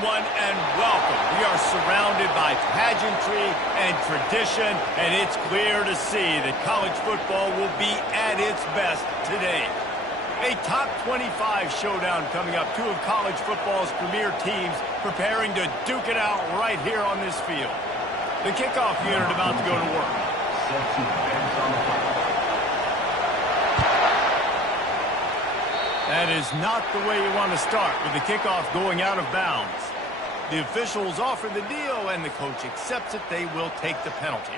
everyone, and welcome. We are surrounded by pageantry and tradition, and it's clear to see that college football will be at its best today. A top 25 showdown coming up. Two of college football's premier teams preparing to duke it out right here on this field. The kickoff unit about to go to work. That is not the way you want to start with the kickoff going out of bounds. The officials offer the deal, and the coach accepts it. They will take the penalty.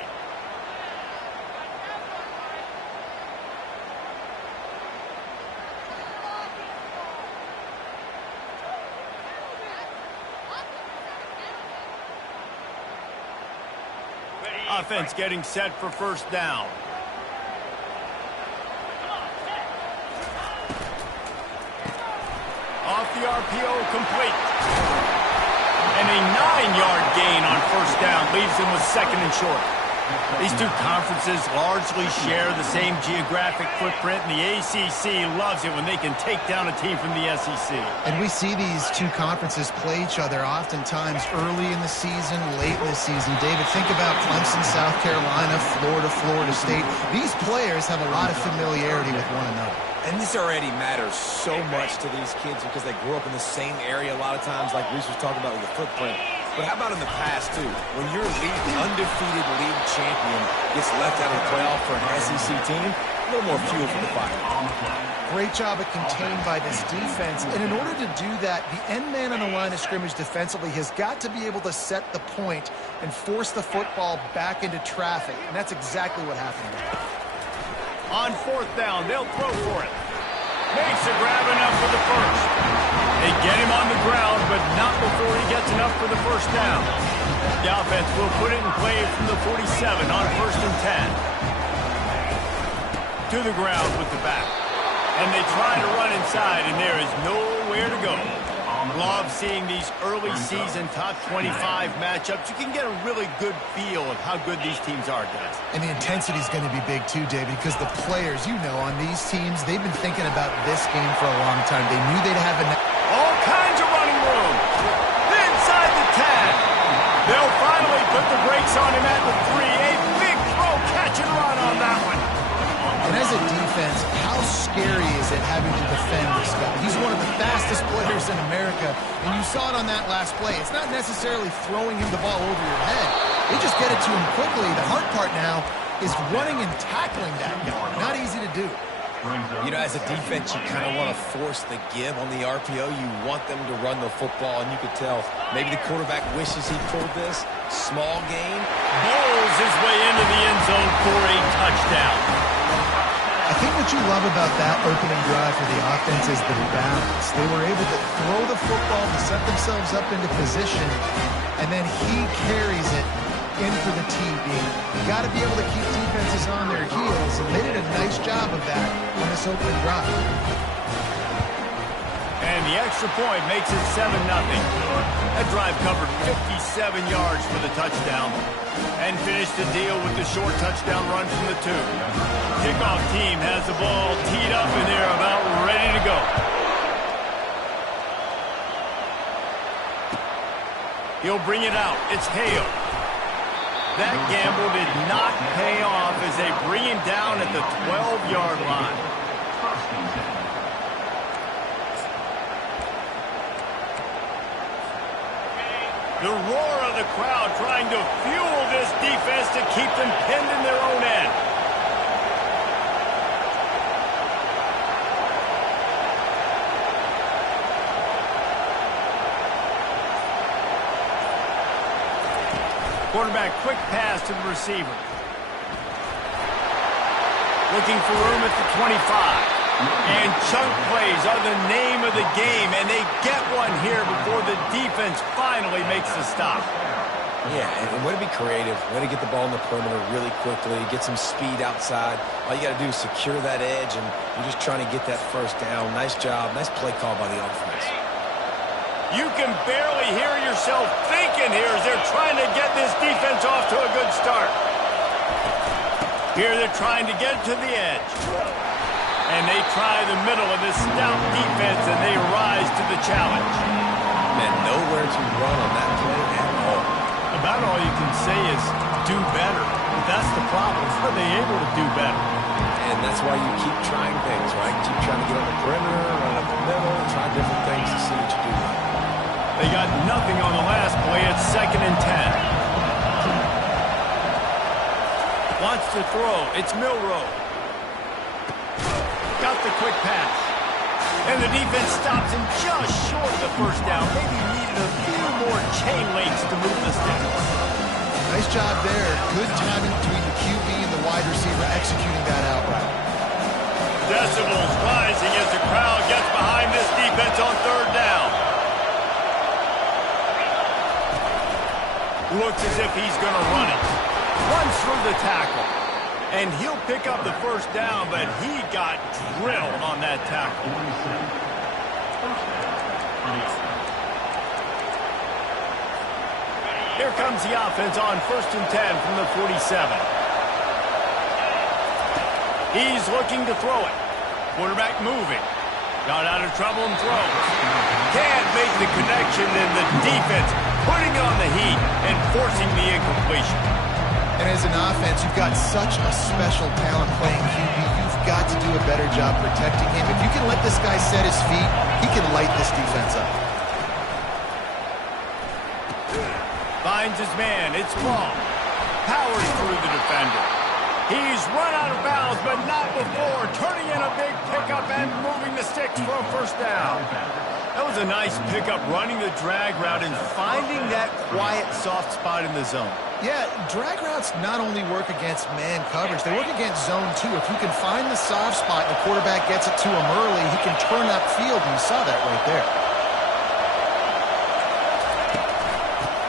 Offense getting set for first down. Off the RPO, complete. And a 9-yard gain on first down leaves him with second and short. These two conferences largely share the same geographic footprint, and the ACC loves it when they can take down a team from the SEC. And we see these two conferences play each other oftentimes early in the season, late in the season. David, think about Clemson, South Carolina, Florida, Florida State. These players have a lot of familiarity with one another. And this already matters so much to these kids because they grew up in the same area a lot of times, like Reese was talking about with the footprint. But how about in the past, too? When your undefeated league champion gets left out of the playoff for an SEC team, a little more fuel for the fire. Great job at contained by this defense. And in order to do that, the end man on the line of scrimmage defensively has got to be able to set the point and force the football back into traffic. And that's exactly what happened there. On fourth down, they'll throw for it. Makes a grab enough for the first. They get him on the ground, but not before he gets enough for the first down. The offense will put it in play from the 47 on first and 10. To the ground with the back. And they try to run inside, and there is nowhere to go. Love seeing these early season top 25 matchups. You can get a really good feel of how good these teams are, guys. And the intensity is going to be big too, David, because the players, you know, on these teams, they've been thinking about this game for a long time. They knew they'd have all kinds of running room. Inside the 10. They'll finally put the brakes on him at the 3. A big throw, catch and run on that one. And as a defense, how scary is it having to defend this guy? He's one of the fastest players in America, and you saw it on that last play. It's not necessarily throwing him the ball over your head. They just get it to him quickly. The hard part now is running and tackling that guy. Not easy to do. You know, as a defense, you kind of want to force the give on the RPO. You want them to run the football, and you could tell maybe the quarterback wishes he pulled this. Small gain. Bowls his way into the end zone for a touchdown. I think what you love about that opening drive for the offense is the balance. They were able to throw the football to set themselves up into position, and then he carries it in for the TD. You got to be able to keep defenses on their heels, and they did a nice job of that on this opening drive. And the extra point makes it 7-0. That drive covered 57 yards for the touchdown and finished the deal with the short touchdown run from the 2. Kickoff team has the ball teed up, and they're about ready to go. He'll bring it out. It's Hale. That gamble did not pay off as they bring him down at the 12-yard line. The roar of the crowd trying to fuel this defense to keep them pinned in their own end. Quarterback, quick pass to the receiver. Looking for room at the 25. And chunk plays are the name of the game, and they get one here before the defense finally makes the stop. Yeah, and way to be creative, way to get the ball in the perimeter really quickly, get some speed outside. All you got to do is secure that edge, and you're just trying to get that first down. Nice job, nice play call by the offense. You can barely hear yourself thinking here as they're trying to get this defense off to a good start. Here they're trying to get to the edge. And they try the middle of this stout defense, and they rise to the challenge. And nowhere to run on that play at all. About all you can say is do better. But that's the problem. Are they able to do better? And that's why you keep trying things, right? Keep trying to get on the perimeter, run up the middle, try different things to see what you do. They got nothing on the last play. It's 2nd and 10. Wants to throw. It's Milroe. Got the quick pass. And the defense stops him just short of the first down. Maybe needed a few more chain links to move the stick. Nice job there. Good timing between the QB and the wide receiver executing that out route. Decibels rising as the crowd gets behind this defense on 3rd down. Looks as if he's going to run it. Runs through the tackle. And he'll pick up the first down, but he got drilled on that tackle. Here comes the offense on 1st and 10 from the 47. He's looking to throw it. Quarterback moving. Got out of trouble and throws. Can't make the connection, and the defense putting on the heat and forcing the incompletion. And as an offense, you've got such a special talent playing QB. You've got to do a better job protecting him. If you can let this guy set his feet, he can light this defense up. Finds his man. It's long. Powers through the defender. He's run out of bounds, but not before. Turning in a big pickup and moving the sticks for a first down. That was a nice pickup, running the drag route and finding that quiet, soft spot in the zone. Yeah, drag routes not only work against man coverage, they work against zone too. If you can find the soft spot and the quarterback gets it to him early, he can turn upfield, and you saw that right there.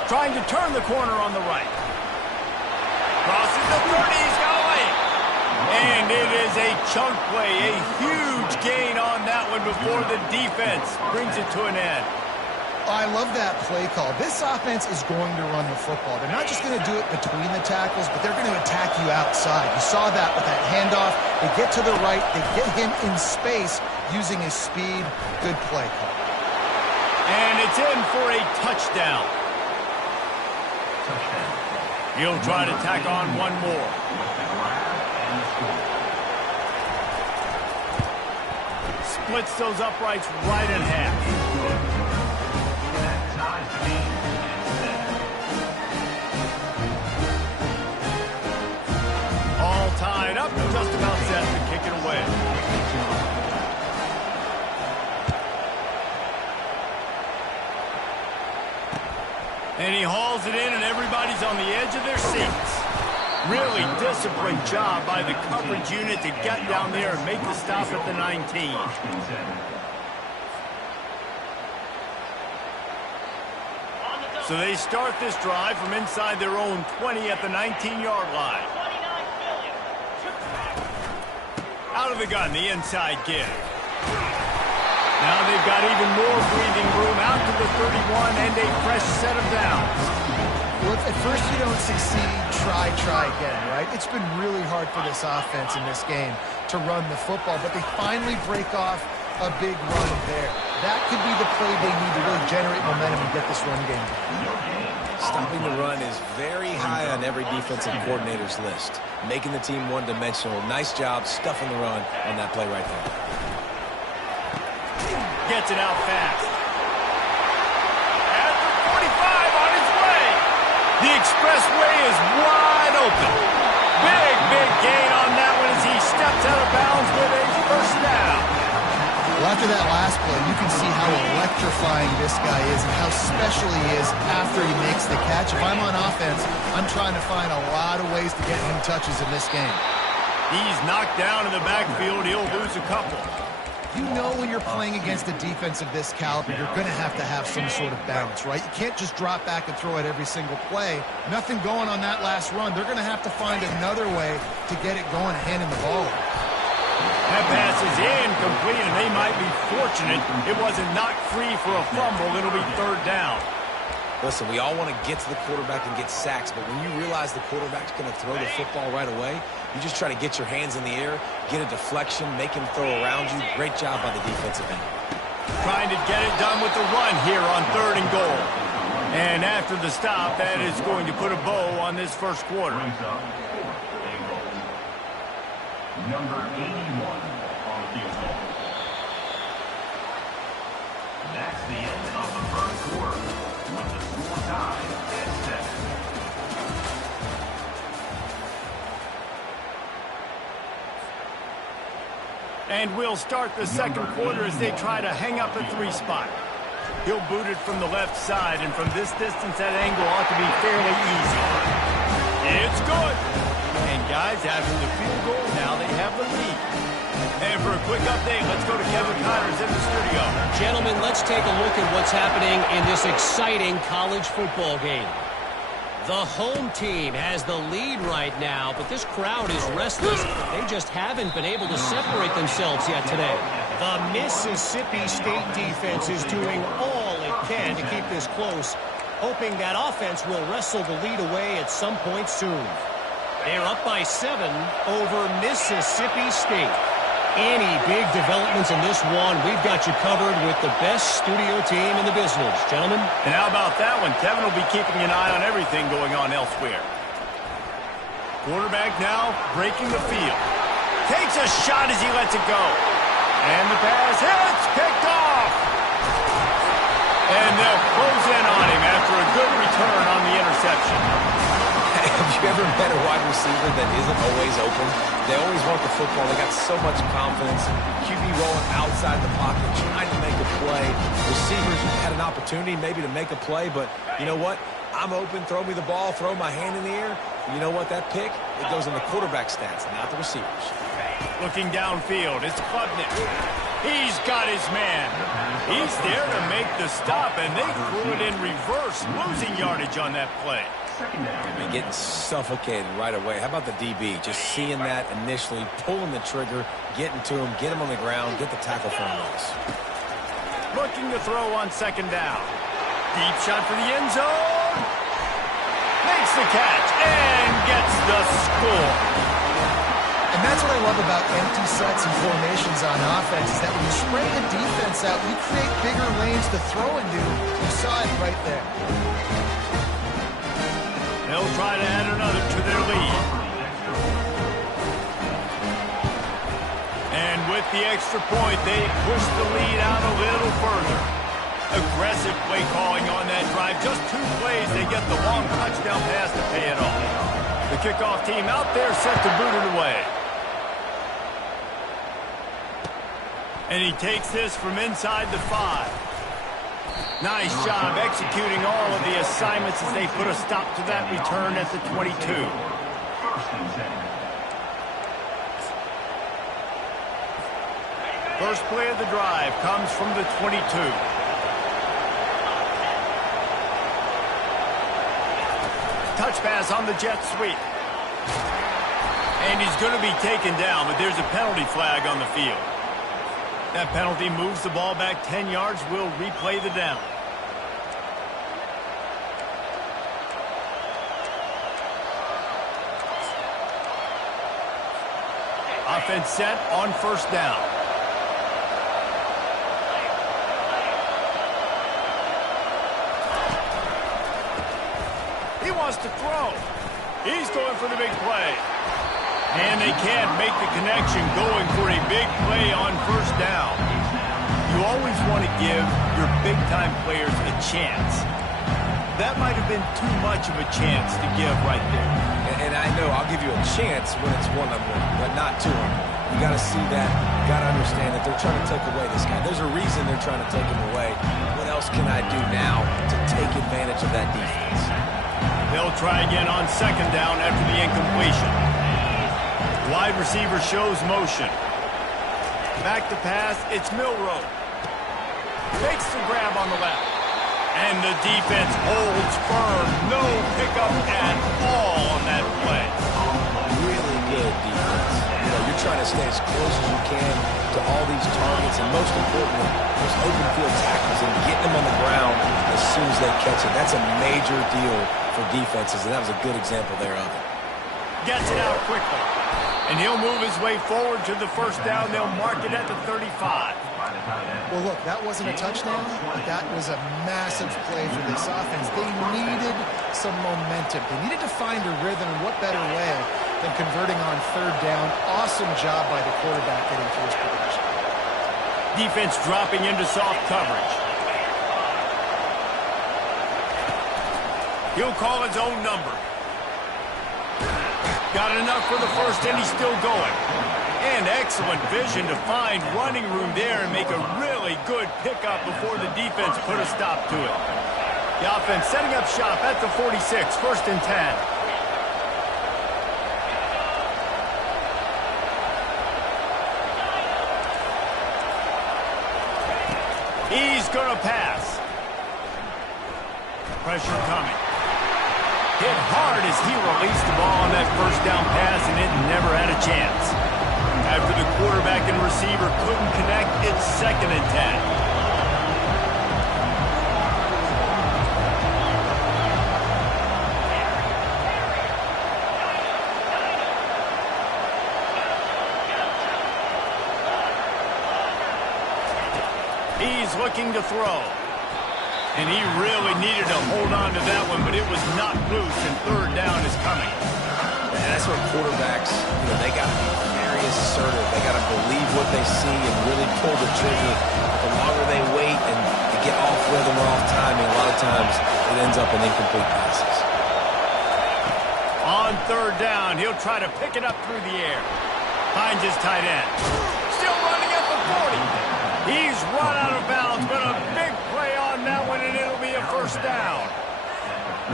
Trying to turn the corner on the right. Crosses the 30, he's going. And it is a chunk play, a huge gain on that one before the defense brings it to an end. I love that play call. This offense is going to run the football. They're not just going to do it between the tackles, but they're going to attack you outside. You saw that with that handoff. They get to the right. They get him in space using his speed. Good play call. And it's in for a touchdown. He'll try to tack on one more. Splits those uprights right in half. All tied up, just about set to kick it away. And he hauls it in, and everybody's on the edge of their seats. Really disciplined job by the coverage unit to get down there and make the stop at the 19. So they start this drive from inside their own 20 at the 19-yard line. Out of the gun, the inside give. Now they've got even more breathing room out to the 31 and a fresh set of downs. Well, if at first you don't succeed, try again, right? It's been really hard for this offense in this game to run the football, but they finally break off a big run there. That could be the play they need to really generate momentum and get this run game going. Stopping the run is very high on every defensive coordinator's list. Making the team one-dimensional. Nice job stuffing the run on that play right there. Gets it out fast. At the 45 on his way. The expressway is wide open. Big gain on that one as he steps out of bounds with a first down. Well, after that last play, you can see how electrifying this guy is and how special he is after he makes the catch. If I'm on offense, I'm trying to find a lot of ways to get him touches in this game. He's knocked down in the backfield. He'll lose a couple. You know when you're playing against a defense of this caliber, you're going to have some sort of balance, right? You can't just drop back and throw it every single play. Nothing going on that last run. They're going to have to find another way to get it going, handing the ball. That pass is incomplete, and they might be fortunate it wasn't knocked free for a fumble. It'll be 3rd down. Listen, we all want to get to the quarterback and get sacks, but when you realize the quarterback's going to throw the football right away, you just try to get your hands in the air, get a deflection, make him throw around you. Great job by the defensive end. trying to get it done with the run here on 3rd and goal. And after the stop, that is going to put a bow on this first quarter. Number 81 on the field goal. That's the end of the first quarter, with the score tied at 7. And we'll start the second quarter as they try to hang up a 3 spot. He'll boot it from the left side, and from this distance, that angle ought to be fairly easy. It's good. And guys, after the field goal, now they have the lead. And for a quick update, let's go to Kevin Connors in the studio. Gentlemen, let's take a look at what's happening in this exciting college football game. The home team has the lead right now, but this crowd is restless. They just haven't been able to separate themselves yet today. The Mississippi State defense is doing all it can to keep this close, hoping that offense will wrestle the lead away at some point soon. They're up by 7 over Mississippi State. Any big developments in this one, we've got you covered with the best studio team in the business. Gentlemen? And how about that one? Kevin will be keeping an eye on everything going on elsewhere. Quarterback now breaking the field. Takes a shot as he lets it go. And the pass hits, picked off. And they'll close in on him after a good return on the interception. Have you ever met a wide receiver that isn't always open? They always want the football. They got so much confidence. QB rolling outside the pocket, trying to make a play. Receivers had an opportunity maybe to make a play, but you know what? I'm open, throw me the ball, throw my hand in the air. You know what? That pick, it goes in the quarterback stats, not the receivers. Looking downfield, it's Klubnik. He's got his man. He's there to make the stop, and they threw it in reverse, losing yardage on that play. And getting suffocated right away. How about the DB? Just seeing that initially, pulling the trigger, getting to him, get him on the ground, get the tackle for a loss. Looking to throw on 2nd down. Deep shot for the end zone. Makes the catch and gets the score. And that's what I love about empty sets and formations on offense is that when you spray the defense out, you create bigger lanes to throw into. You saw it right there. They'll try to add another to their lead. And with the extra point, they push the lead out a little further. Aggressive play calling on that drive. Just 2 plays, they get the long touchdown pass to pay it off. The kickoff team out there set to boot it away. And he takes this from inside the 5. Nice job executing all of the assignments as they put a stop to that return at the 22. First play of the drive comes from the 22. Touch pass on the jet sweep. And he's going to be taken down, but there's a penalty flag on the field. That penalty moves the ball back 10 yards. We'll replay the down. Offense set on 1st down. He wants to throw. He's going for the big play. And they can't make the connection going for a big play on 1st down. You always want to give your big-time players a chance. That might have been too much of a chance to give right there. And I know I'll give you a chance when it's 1-on-1, but not 2-on-1. You got to see that. You got to understand that they're trying to take away this guy. There's a reason they're trying to take him away. What else can I do now to take advantage of that defense? They'll try again on 2nd down after the incompletion. Wide receiver shows motion. Back to pass, it's Milroe. Makes the grab on the left. And the defense holds firm. No pickup at all on that play. Really good defense. You know, you're trying to stay as close as you can to all these targets, and most importantly, those open field tackles and getting them on the ground as soon as they catch it. That's a major deal for defenses, and that was a good example there of it. Gets it out quickly. And he'll move his way forward to the 1st down. They'll mark it at the 35. Well, look, that wasn't a touchdown, but that was a massive play for this offense. They needed some momentum. They needed to find a rhythm, and what better way than converting on third down. Awesome job by the quarterback getting to his progression. Defense dropping into soft coverage. He'll call his own number. Got enough for the first, and he's still going. And excellent vision to find running room there and make a really good pickup before the defense put a stop to it. The offense setting up shop at the 46, 1st and 10. He's going to pass. Pressure coming. Hit hard as he released the ball on that first down pass, and it never had a chance. After the quarterback and receiver couldn't connect, it's 2nd and 10. He's looking to throw. And he really needed to hold on to that one, but it was not loose, and 3rd down is coming. And that's where quarterbacks, they got to be very assertive. They got to believe what they see and really pull the trigger. The longer they wait and they get off rhythm or off timing, a lot of times it ends up in incomplete passes. On 3rd down, he'll try to pick it up through the air. Finds his tight end. Still running at the 40. He's run out of bounds, but a big play on that one, and it'll be a 1st down.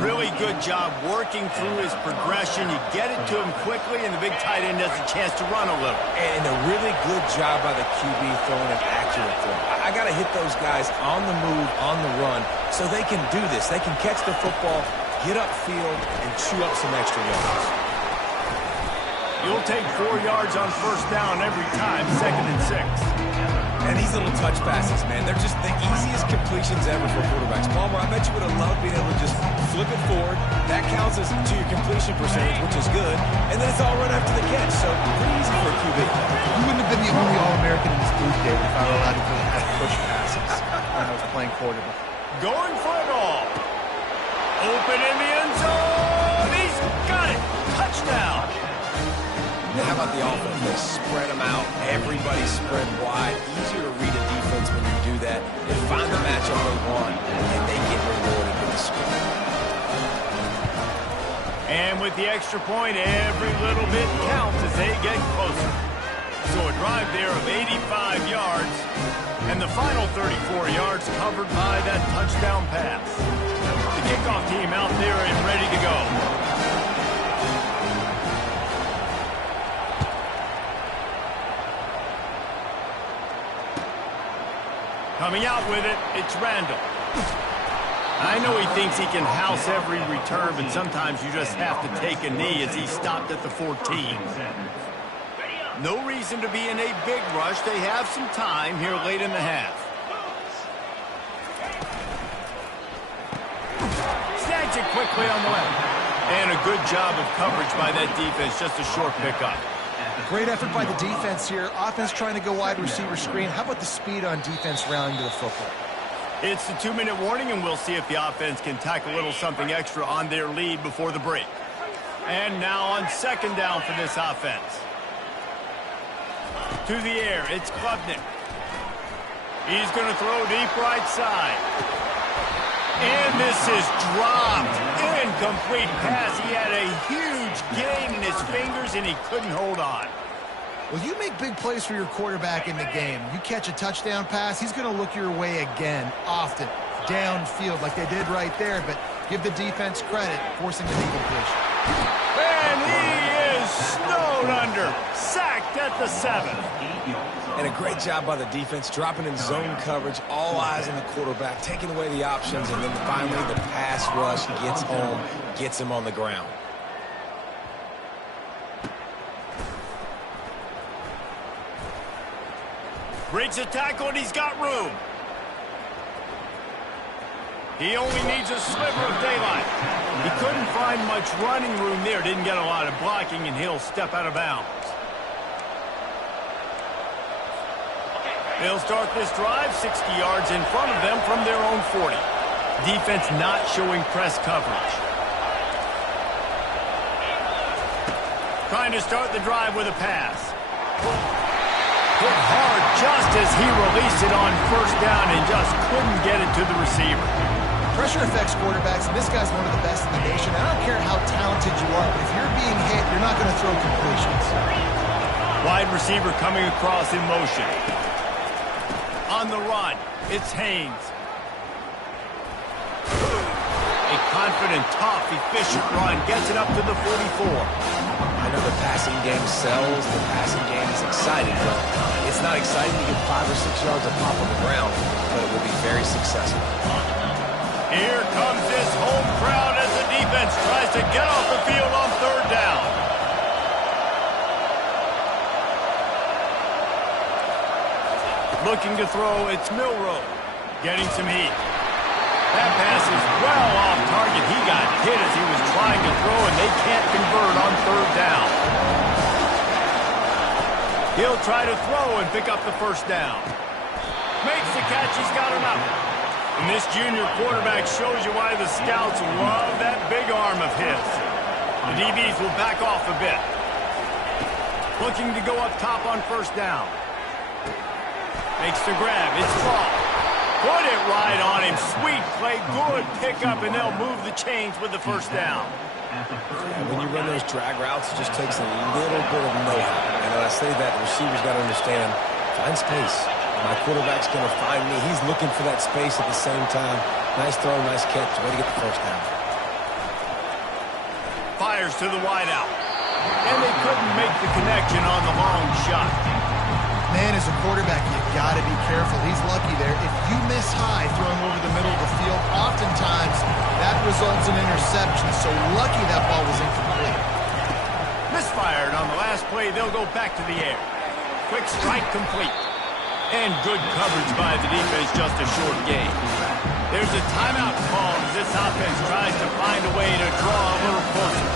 Really good job working through his progression. You get it to him quickly, and the big tight end has a chance to run a little. And a really good job by the QB throwing an accurate throw. I got to hit those guys on the move, on the run, so they can do this. They can catch the football, get upfield, and chew up some extra yards. You'll take 4 yards on 1st down every time, 2nd and 6. And these little touch passes, man, they're just the easiest completions ever for quarterbacks. Palmer, I bet you would have loved being able to just flip it forward. That counts as to your completion percentage, which is good. And then it's all run after the catch, so pretty easy for a QB. You wouldn't have been the only All-American in this booth, David, if I were allowed to go and have push passes when I was playing quarterback. Going for it all. Open in the end zone. He's got it. Touchdown. How about the offense? They spread them out. Everybody spread wide. Easier to read a defense when you do that. They find the matchup they want, and they get rewarded with the score. And with the extra point, every little bit counts as they get closer. So a drive there of 85 yards, and the final 34 yards covered by that touchdown pass. The kickoff team out there and ready to go. Coming out with it, it's Randall. I know he thinks he can house every return, but sometimes you just have to take a knee as he stopped at the 14. No reason to be in a big rush. They have some time here late in the half. Snags it quickly on the left. And a good job of coverage by that defense, just a short pickup. Great effort by the defense here. Offense trying to go wide receiver screen. How about the speed on defense rallying to the football? It's the 2-minute warning, and we'll see if the offense can tack a little something extra on their lead before the break. And now on 2nd down for this offense. To the air, it's Klubnik. He's going to throw deep right side. And this is dropped. Incomplete pass. He had a huge gain in his fingers, and he couldn't hold on. Well, you make big plays for your quarterback in the game. You catch a touchdown pass, he's going to look your way again, often, downfield, like they did right there. But give the defense credit, forcing the incompletion. And he is snowed under. Sacked at the 7. And a great job by the defense, dropping in zone coverage, all eyes on the quarterback, taking away the options, and then finally the pass rush gets home, gets him on the ground. Breaks a tackle, and he's got room. He only needs a sliver of daylight. He couldn't find much running room there, didn't get a lot of blocking, and he'll step out of bounds. They'll start this drive 60 yards in front of them from their own 40. Defense not showing press coverage. Trying to start the drive with a pass. Hit hard just as he released it on first down and just couldn't get it to the receiver. Pressure affects quarterbacks, and this guy's one of the best in the nation. I don't care how talented you are, but if you're being hit, you're not going to throw completions. Wide receiver coming across in motion. On the run, it's Haynes. A confident, tough, efficient run gets it up to the 44. I know the passing game sells, the passing game is exciting, but it's not exciting to get 5 or 6 yards of pop on the ground, but it will be very successful. Here comes this home crowd as the defense tries to get off the field on third down. Looking to throw, it's Milroe. Getting some heat. That pass is well off target. He got hit as he was trying to throw, and they can't convert on third down. He'll try to throw and pick up the first down. Makes the catch. He's got enough. And this junior quarterback shows you why the scouts love that big arm of his. The DBs will back off a bit. Looking to go up top on first down. Makes the grab. It's Ball. Put it right on him. Sweet play. Good pickup, and they'll move the chains with the first down. When you run those drag routes, it just takes a little bit of know-how. And when I say that, the receiver's got to understand, find space. My quarterback's going to find me. He's looking for that space at the same time. Nice throw, nice catch. Way to get the first down. Fires to the wideout. And they couldn't make the connection on the long shot. Man, as a quarterback, you got to be careful. He's lucky there. If you miss high throwing over the middle of the field, oftentimes that results in interception. So lucky that ball was incomplete. Misfired on the last play. They'll go back to the air. Quick strike complete. And good coverage by the defense, just a short gain. There's a timeout call as this offense tries to find a way to draw a little closer.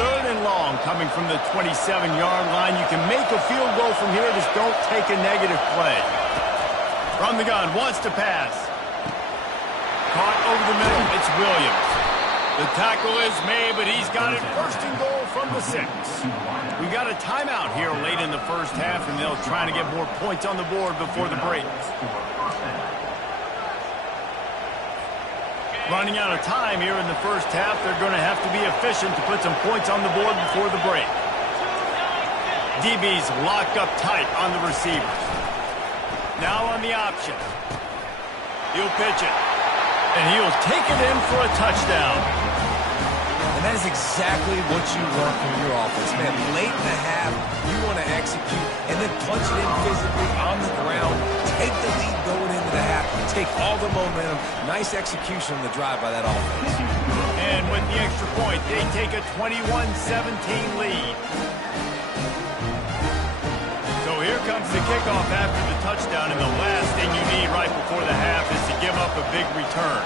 Third and long coming from the 27-yard line. You can make a field goal from here, just don't take a negative play. From the gun, wants to pass. Caught over the middle, it's Williams. The tackle is made, but he's got it first and goal from the 6. We got a timeout here late in the first half, and they'll try to get more points on the board before the break. Running out of time here in the first half, they're going to have to be efficient to put some points on the board before the break. DB's locked up tight on the receivers. Now on the option. He'll pitch it. And he'll take it in for a touchdown. And that is exactly what you want from your offense, man. Late in the half, you want to execute and then punch it in physically on the ground. Take the lead going into the half. Take all the momentum. Nice execution on the drive by that offense. And with the extra point, they take a 21-17 lead. So here comes the kickoff after the touchdown, and the last thing you need right before the half is to give up a big return.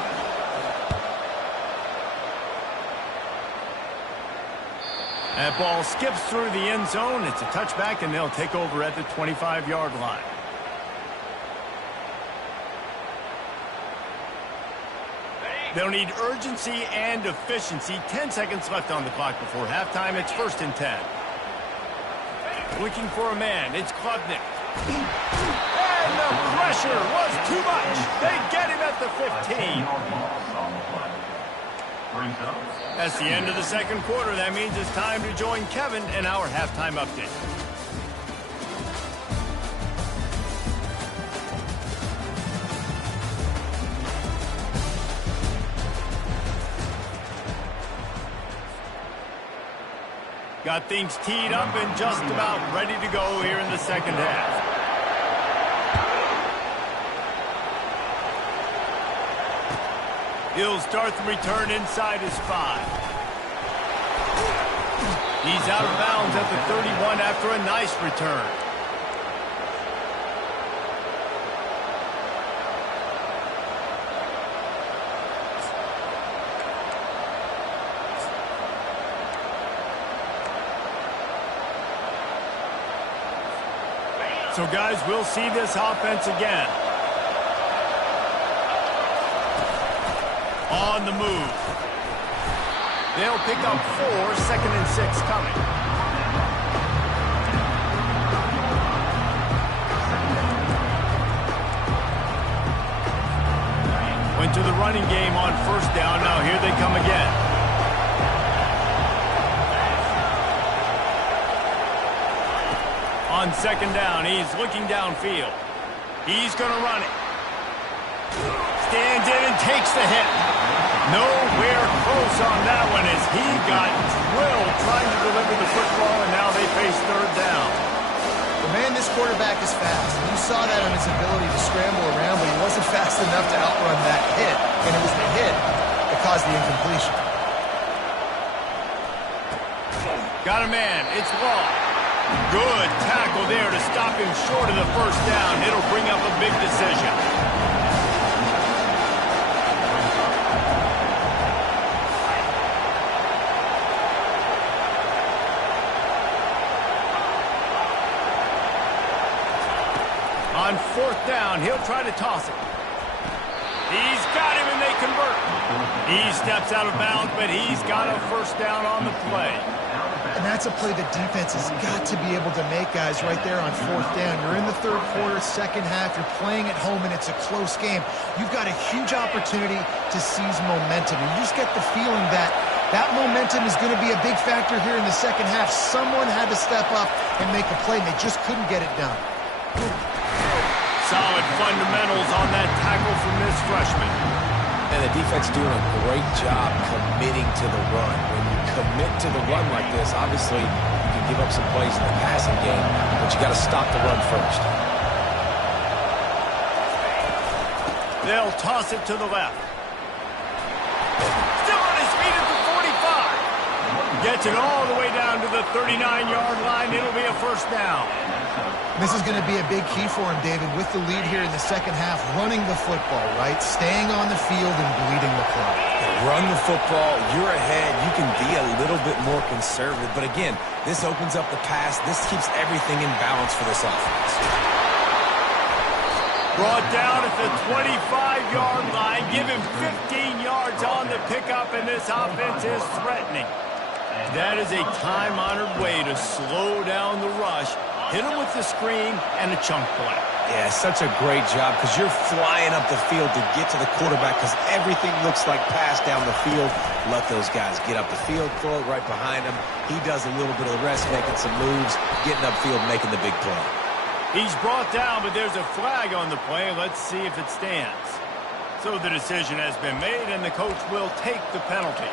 That ball skips through the end zone. It's a touchback, and they'll take over at the 25-yard line. They'll need urgency and efficiency. 10 seconds left on the clock before halftime. It's 1st and 10. Looking for a man. It's Klubnik. And the pressure was too much. They get him at the 15. That's the end of the second quarter. That means it's time to join Kevin in our halftime update. Got things teed up and just about ready to go here in the second half. He'll start the return inside his 5. He's out of bounds at the 31 after a nice return. So, guys, we'll see this offense again. On the move. They'll pick up 4, 2nd and 6 coming. Went to the running game on 1st down. Now here they come again. On 2nd down, he's looking downfield. He's going to run it. Stands in and takes the hit. Nowhere close on that one as he got drilled trying to deliver the football, and now they face 3rd down. Well, man, this quarterback is fast. You saw that on his ability to scramble around, but he wasn't fast enough to outrun that hit, and it was the hit that caused the incompletion. Got a man. It's Law. Good tackle there to stop him short of the 1st down. It'll bring up a big decision. On 4th down, he'll try to toss it. He's got him, and they convert. He steps out of bounds, but he's got a 1st down on the play. And that's a play the defense has got to be able to make, guys, right there on 4th down. You're in the 3rd quarter, 2nd half. You're playing at home, and it's a close game. You've got a huge opportunity to seize momentum. And you just get the feeling that that momentum is going to be a big factor here in the 2nd half. Someone had to step up and make a play, and they just couldn't get it done. Solid fundamentals on that tackle from this freshman. And the defense doing a great job committing to the run. When you commit to the run like this, obviously you can give up some plays in the passing game, but you got to stop the run first. They'll toss it to the left. Still on his feet at the 45. Gets it all the way down to the 39-yard line. It'll be a 1st down. This is going to be a big key for him, David, with the lead here in the 2nd half, running the football, right? Staying on the field and bleeding the clock. Run the football, you're ahead, you can be a little bit more conservative. But again, this opens up the pass. This keeps everything in balance for this offense. Brought down at the 25-yard line. Give him 15 yards on the pickup, and this offense is threatening. That is a time-honored way to slow down the rush. Hit him with the screen and a chunk play. Yeah, such a great job because you're flying up the field to get to the quarterback because everything looks like pass down the field. Let those guys get up the field, throw it right behind him. He does a little bit of the rest, making some moves, getting upfield, making the big play. He's brought down, but there's a flag on the play. Let's see if it stands. So the decision has been made, and the coach will take the penalty.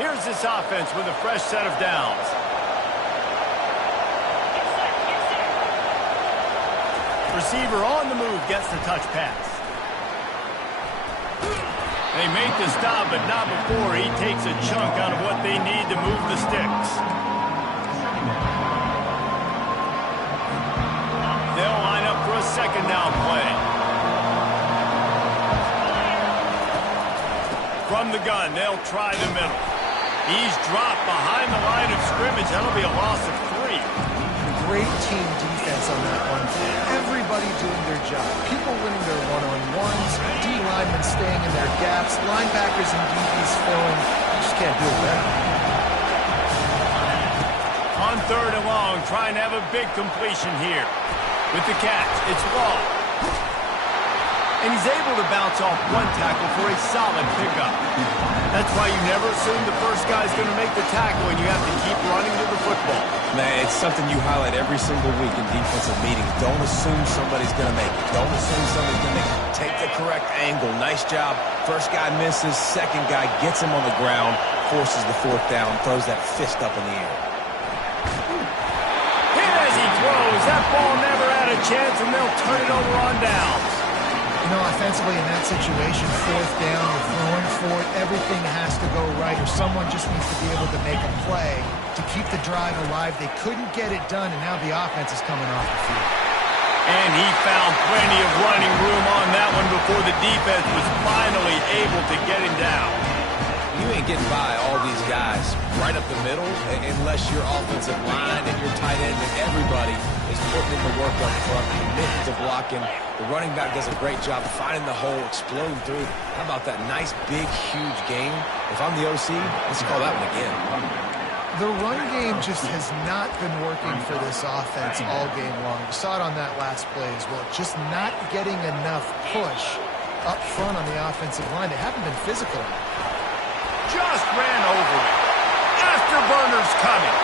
Here's this offense with a fresh set of downs. Receiver on the move gets the touch pass. They make the stop, but not before he takes a chunk out of what they need to move the sticks. They'll line up for a 2nd down play. From the gun, they'll try the middle. He's dropped behind the line of scrimmage. That'll be a loss of 3. Great team defense on that one. Everybody doing their job. People winning their one-on-ones. D-linemen staying in their gaps. Linebackers and DBs filling. You just can't do it better. On 3rd and long, trying to have a big completion here. With the catch, it's Law. And he's able to bounce off one tackle for a solid pickup. That's why you never assume the first guy's going to make the tackle, and you have to keep running to the football. Man, it's something you highlight every single week in defensive meetings. Don't assume somebody's going to make it. Don't assume somebody's going to make it. Take the correct angle. Nice job. First guy misses. Second guy gets him on the ground, forces the 4th down, throws that fist up in the air. Hit as he throws. That ball never had a chance, and they'll turn it over on downs. You know, offensively in that situation, 4th down, you're throwing for it. Everything has to go right, or someone just needs to be able to make a play to keep the drive alive. They couldn't get it done, and now the offense is coming off the field. And he found plenty of running room on that one before the defense was finally able to get him down. You ain't getting by all these guys right up the middle unless your offensive line and your tight end and everybody is putting in the work up front, committing to blocking. The running back does a great job finding the hole, exploding through. How about that nice, big, huge game? If I'm the OC, let's call that one again. The run game just has not been working for this offense all game long. You saw it on that last play as well. Just not getting enough push up front on the offensive line. They haven't been physical enough. Just ran over it. Afterburners coming.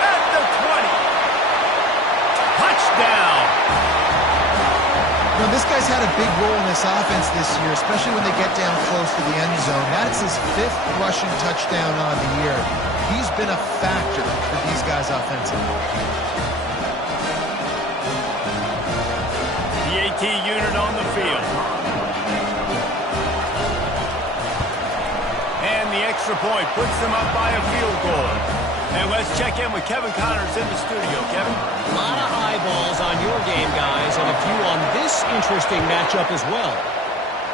At the 20. Touchdown. Now, this guy's had a big role in this offense this year, especially when they get down close to the end zone. That's his 5th rushing touchdown on the year. He's been a factor for these guys offensively. The AT unit on the field. And the extra point puts them up by a field goal. And let's check in with Kevin Connors in the studio. Kevin? A lot of eyeballs on your game, guys, and a few on this interesting matchup as well.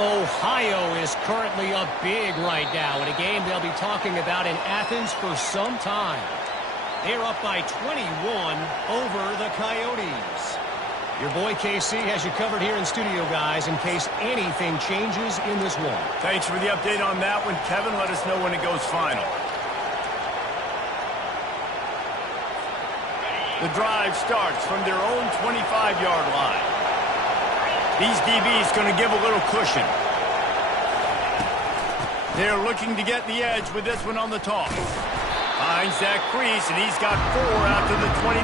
Ohio is currently up big right now in a game they'll be talking about in Athens for some time. They're up by 21 over the Coyotes. Your boy KC has you covered here in studio, guys, in case anything changes in this one. Thanks for the update on that one, Kevin. Let us know when it goes final. The drive starts from their own 25-yard line. These DBs going to give a little cushion. They're looking to get the edge with this one on the toss. Finds that crease, and he's got 4 out to the 29.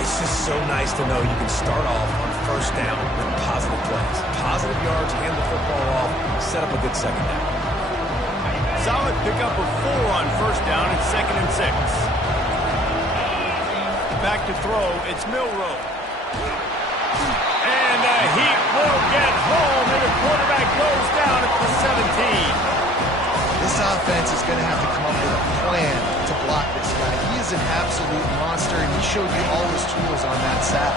It's just so nice to know you can start off on first down with positive plays. Positive yards, hand the football off, set up a good second down. Solid pickup of 4 on first down and 2nd and 6. Back to throw, it's Milroe. And the Heat will get home, and the quarterback goes down at the 17. This offense is going to have to come up with a plan to block this guy. He is an absolute monster, and he showed you all his tools on that sack.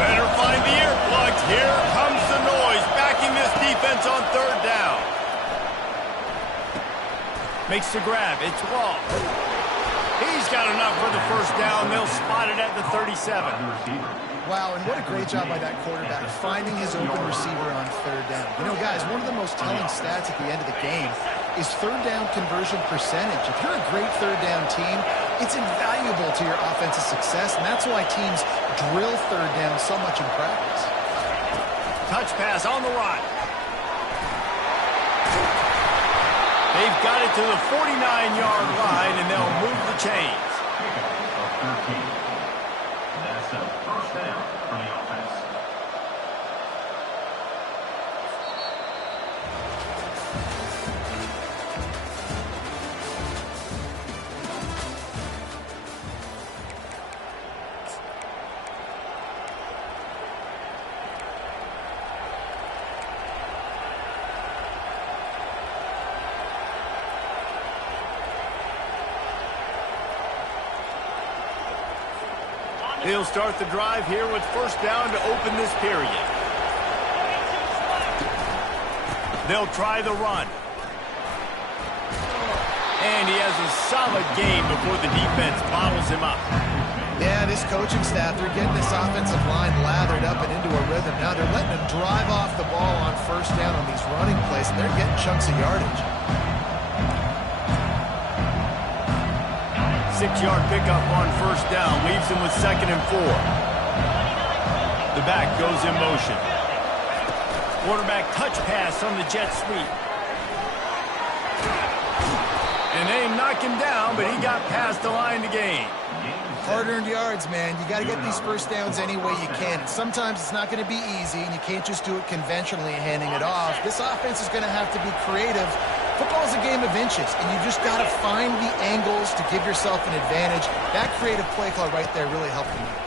Better find the earplugs. Here comes the noise, backing this defense on 3rd down. Makes the grab, it's Law. He's got enough for the first down. They'll spot it at the 37. Wow, and what a great job by that quarterback, finding his open receiver on 3rd down. You know, guys, one of the most telling stats at the end of the game is 3rd down conversion percentage. If you're a great 3rd down team, it's invaluable to your offensive success, and that's why teams drill 3rd down so much in practice. Touch pass on the run. They've got it to the 49-yard line, and they'll move the chains. That's a first down for the offense. He'll start the drive here with first down to open this period. They'll try the run. And he has a solid game before the defense bottles him up. Yeah, this coaching staff, they're getting this offensive line lathered up and into a rhythm. Now they're letting him drive off the ball on first down on these running plays, and they're getting chunks of yardage. 6-yard pickup on first down leaves him with 2nd and 4. The back goes in motion. Quarterback touch pass on the jet sweep. And they knock him down, but he got past the line to gain. Hard-earned yards, man. You got to get these first downs any way you can. And sometimes it's not going to be easy, and you can't just do it conventionally handing it off. This offense is going to have to be creative. Football's a game of inches, and you just got to find the angles to give yourself an advantage. That creative play call right there really helped him out.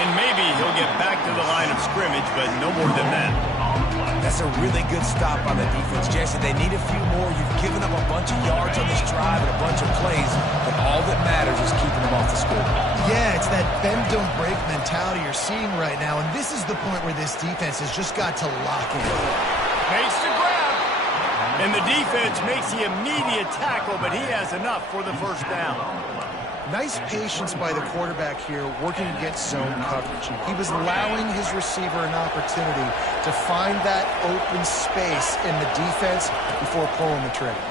And maybe he'll get back to the line of scrimmage, but no more than that. That's a really good stop on the defense, Jesse. They need a few more. You've given up a bunch of yards on this drive and a bunch of plays, but all that matters is keeping them off the scoreboard. Yeah, it's that bend, don't break mentality you're seeing right now, and this is the point where this defense has just got to lock in. Makes the grab. And the defense makes the immediate tackle, but he has enough for the first down. Nice patience by the quarterback here working against zone coverage. He was allowing his receiver an opportunity to find that open space in the defense before pulling the trigger.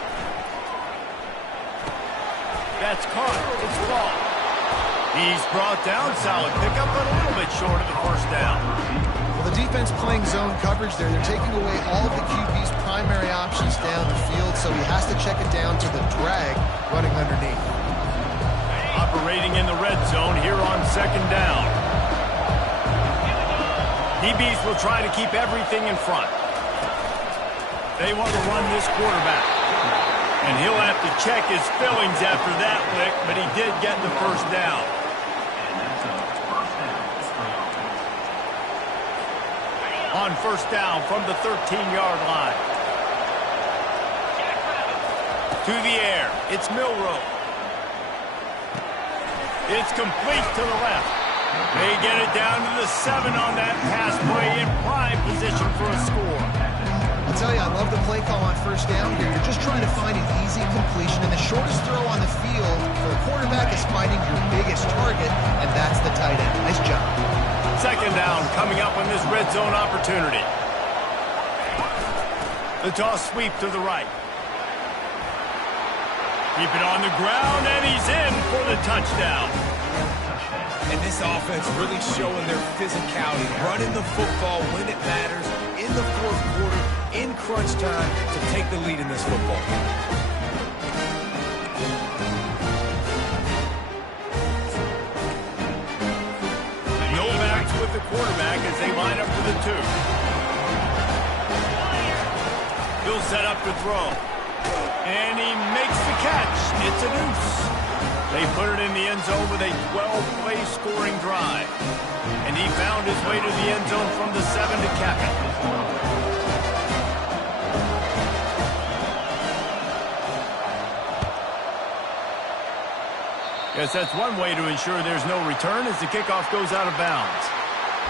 That's caught. It's ball. He's brought down. Solid pickup, but a little bit short of the first down. Well, the defense playing zone coverage there. They're taking away all of the QB's primary options down the field, so he has to check it down to the drag running underneath. Operating in the red zone here on second down. DBs will try to keep everything in front. They want to run this quarterback. And he'll have to check his fillings after that lick, but he did get the first down. On first down from the 13-yard line. To the air. It's Milroe. It's complete to the left. They get it down to the 7 on that pass play in prime position for a score. I'll tell you, I love the play call on first down here. You're just trying to find an easy completion, and the shortest throw on the field for the quarterback is finding your biggest target, and that's the tight end. Nice job. Second down coming up on this red zone opportunity. The toss sweep to the right. Keep it on the ground, and he's in for the touchdown. And this offense really showing their physicality, running the football when it matters, in the fourth quarter, in crunch time, to take the lead in this football. No backs with the quarterback as they line up for the 2. He'll set up to throw. And he makes the catch. It's a deuce. They put it in the end zone with a 12-play scoring drive. And he found his way to the end zone from the 7 to cap it. Yes, that's one way to ensure there's no return as the kickoff goes out of bounds.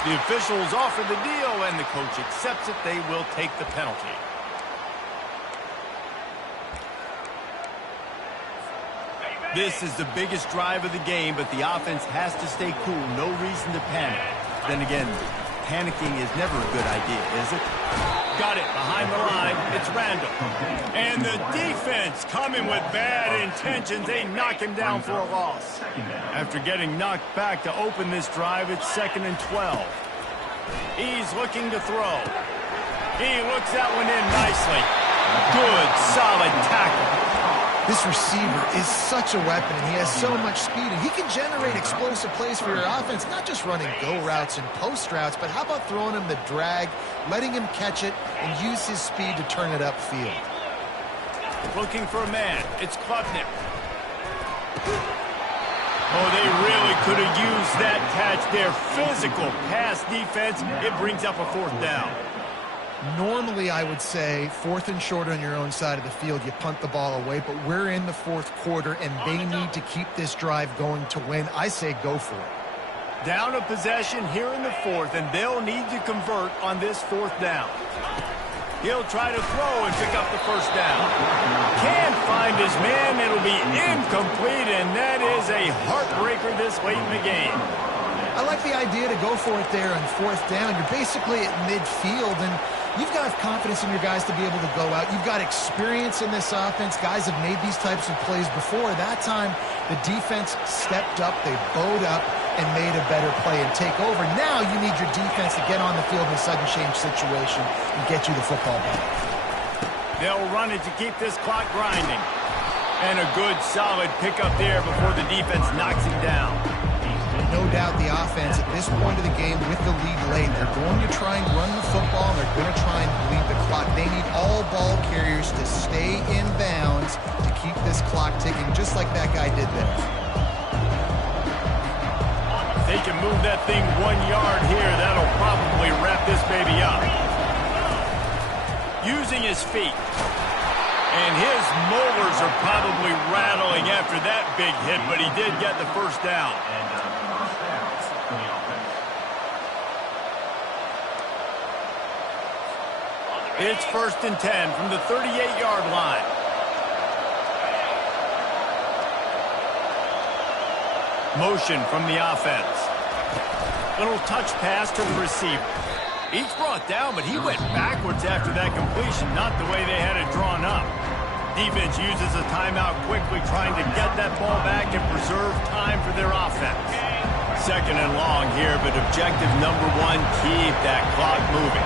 The officials offer the deal, and the coach accepts it. They will take the penalty. This is the biggest drive of the game, but the offense has to stay cool. No reason to panic. Then again, panicking is never a good idea, is it? Got it behind the line. It's Randall. And the defense coming with bad intentions. They knock him down for a loss. After getting knocked back to open this drive, it's 2nd and 12. He's looking to throw. He looks that one in nicely. Good, solid tackle. This receiver is such a weapon, and he has so much speed, and he can generate explosive plays for your offense, not just running go routes and post routes, but how about throwing him the drag, letting him catch it, and use his speed to turn it upfield. Looking for a man. It's Klubnik. Oh, they really could have used that catch there. Physical pass defense. It brings up a 4th down. Normally, I would say 4th and short on your own side of the field, you punt the ball away, but we're in the 4th quarter, and they need to keep this drive going to win. I say go for it. Down a possession here in the 4th, and they'll need to convert on this 4th down. He'll try to throw and pick up the first down. Can't find his man. It'll be incomplete, and that is a heartbreaker this late in the game. I like the idea to go for it there on 4th down. You're basically at midfield, and you've got confidence in your guys to be able to go out. You've got experience in this offense. Guys have made these types of plays before. That time, the defense stepped up. They bowed up and made a better play and take over. Now you need your defense to get on the field in a sudden change situation and get you the football back. They'll run it to keep this clock grinding. And a good, solid pickup there before the defense knocks him down. No doubt the offense at this point of the game with the lead late, they're going to try and run the football, and they're going to try and bleed the clock. They need all ball carriers to stay in bounds to keep this clock ticking, just like that guy did there. If they can move that thing 1 yard here, that'll probably wrap this baby up. Using his feet. And his molars are probably rattling after that big hit, but he did get the first down. It's 1st and 10 from the 38-yard line. Motion from the offense. Little touch pass to the receiver. He's brought down, but he went backwards after that completion, not the way they had it drawn up. Defense uses a timeout quickly, trying to get that ball back and preserve time for their offense. 2nd and long here, but objective number 1, keep that clock moving.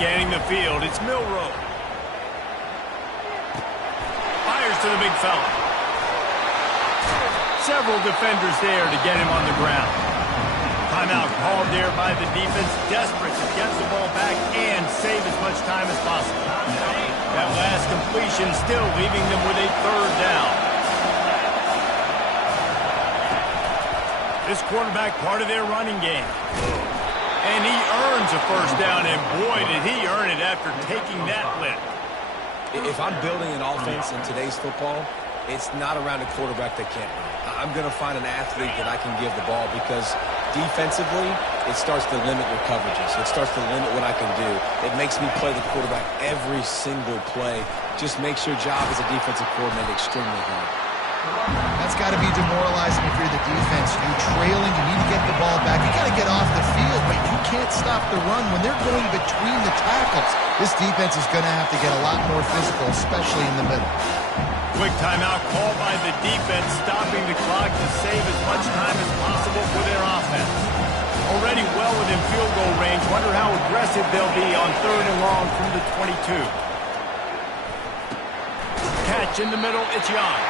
Scanning the field, it's Milroe. Fires to the big fella. Several defenders there to get him on the ground. Timeout called there by the defense, desperate to get the ball back and save as much time as possible. That last completion still leaving them with a 3rd down. This quarterback part of their running game. And he earns a 1st down, and boy, did he earn it after taking that lift. If I'm building an offense in today's football, it's not around a quarterback that can't run. I'm going to find an athlete that I can give the ball because defensively, it starts to limit your coverages. It starts to limit what I can do. It makes me play the quarterback every single play. Just makes your job as a defensive coordinator extremely hard. That's got to be demoralizing if you're the defense. You're trailing, you need to get the ball back. You got to get off the field, but you can't stop the run when they're going between the tackles. This defense is going to have to get a lot more physical, especially in the middle. Quick timeout called by the defense, stopping the clock to save as much time as possible for their offense. Already well within field goal range. Wonder how aggressive they'll be on 3rd and long from the 22. Catch in the middle, it's Young.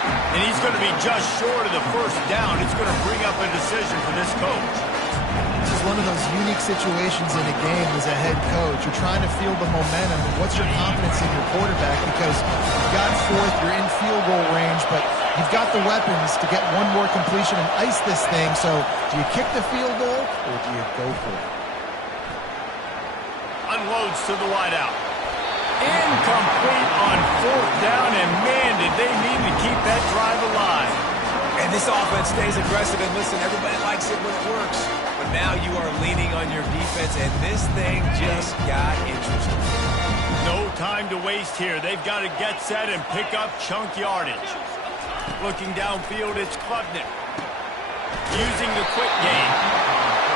And he's going to be just short of the 1st down. It's going to bring up a decision for this coach. This is one of those unique situations in a game as a head coach. You're trying to feel the momentum. What's your confidence in your quarterback? Because you've got 4th, you're in field goal range, but you've got the weapons to get one more completion and ice this thing. So do you kick the field goal or do you go for it? Unloads to the wideout. Incomplete on 4th down, and man, did they need to keep that drive alive. And this offense stays aggressive, and listen, everybody likes it when it works. But now you are leaning on your defense, and this thing just got interesting. No time to waste here. They've got to get set and pick up chunk yardage. Looking downfield, it's Klubnik. Using the quick game.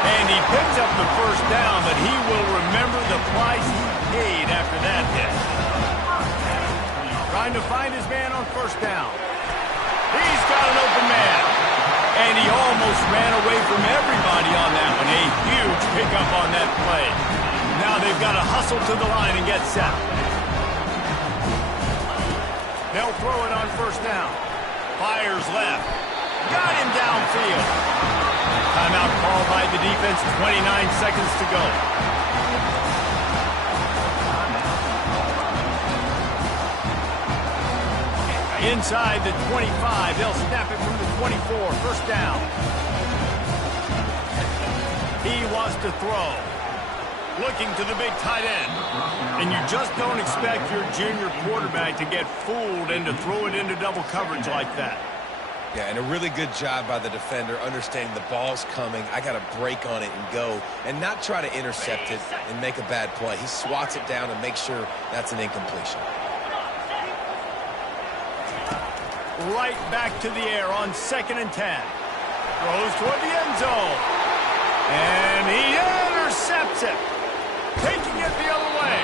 And he picks up the 1st down, but he will remember the price he paid after that hit. Trying to find his man on 1st down. He's got an open man. And he almost ran away from everybody on that one. A huge pickup on that play. Now they've got to hustle to the line and get set. They'll throw it on 1st down. Fires left. Got him downfield. Timeout called by the defense. 29 seconds to go. Inside the 25, they'll snap it from the 24. 1st down. He wants to throw. Looking to the big tight end. And you just don't expect your junior quarterback to get fooled and to throw it into double coverage like that. Yeah, and a really good job by the defender understanding the ball's coming. I got to break on it and go and not try to intercept it and make a bad play. He swats it down and makes sure that's an incompletion. Right back to the air on 2nd and 10. Throws toward the end zone. And he intercepts it. Taking it the other way.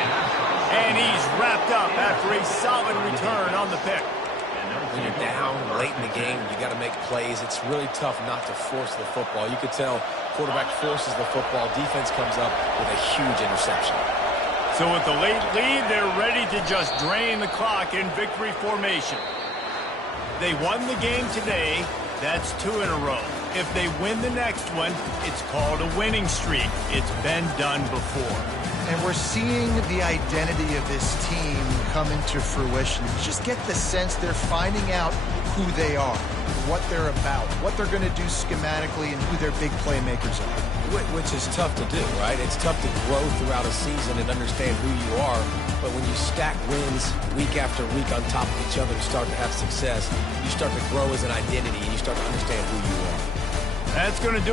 And he's wrapped up after a solid return on the pick. When you're down late in the game, you got to make plays. It's really tough not to force the football. You could tell quarterback forces the football. Defense comes up with a huge interception. So with the late lead, they're ready to just drain the clock in victory formation. They won the game today. That's 2 in a row. If they win the next one, it's called a winning streak. It's been done before. And we're seeing the identity of this team come into fruition. You just get the sense they're finding out who they are, what they're about, what they're going to do schematically, and who their big playmakers are. Which is tough to do, right? It's tough to grow throughout a season and understand who you are. But when you stack wins week after week on top of each other and start to have success, you start to grow as an identity and you start to understand who you are. That's going to do